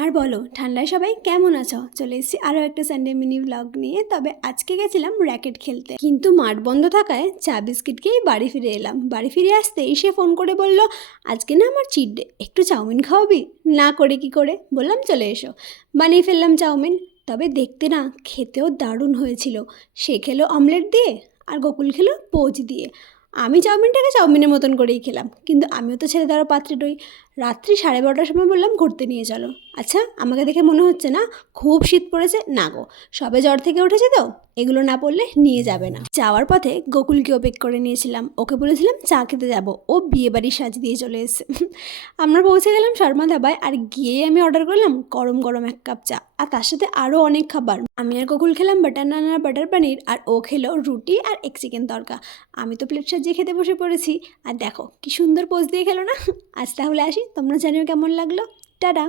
আর বলো ঠান্ডায় সবাই কেমন আছো? চলে এসেছি আরও একটা সানডে মিনি ব্লগ নিয়ে। তবে আজকে গেছিলাম র্যাকেট খেলতে, কিন্তু মাঠ বন্ধ থাকায় চা বিস্কিট খেয়েই বাড়ি ফিরে এলাম। বাড়ি ফিরে আসতেই সে ফোন করে বলল, আজকে না আমার চিট ডে, একটু চাউমিন খাওয়াবি? না করে কি করে, বললাম চলে এসো। বানিয়ে ফেললাম চাউমিন। তবে দেখতে না খেতেও দারুণ হয়েছিল। সে খেলো অমলেট দিয়ে আর গোকুল খেলো পোচ দিয়ে। আমি চাউমিনটাকে চাউমিনের মতন করেই খেলাম, কিন্তু আমিও তো ছেড়ে দেওয়ার পাত্রে রই। রাত্রি 12:30টার সময় বললাম ঘুরতে নিয়ে চলো। আচ্ছা, আমাকে দেখে মনে হচ্ছে না খুব শীত পড়েছে? না গো, সবে জ্বর থেকে উঠেছে তো, এগুলো না পড়লে নিয়ে যাবে না। যাওয়ার পথে গোকুলকেও পিক করে নিয়েছিলাম, ওকে বলেছিলাম চা খেতে যাব, ও বিয়ে বাড়ির সাজ দিয়ে চলে এসেছে। আমরা পৌঁছে গেলাম শর্মা ধাবায়, আর গিয়েই আমি অর্ডার করলাম গরম গরম 1 কাপ চা, আর তার সাথে আরও অনেক খাবার। আমি আর গোকুল খেলাম বাটার নান আর বাটার পনির, আর ও খেলো রুটি আর এক চিকেন তরকা। আমি তো প্লেট সাজিয়ে খেতে বসে পড়েছি, আর দেখো কি সুন্দর পোজ দিয়ে খেলো না। আজ তাহলে আসি, তোমরা জানিও কেমন লাগলো। টাটা।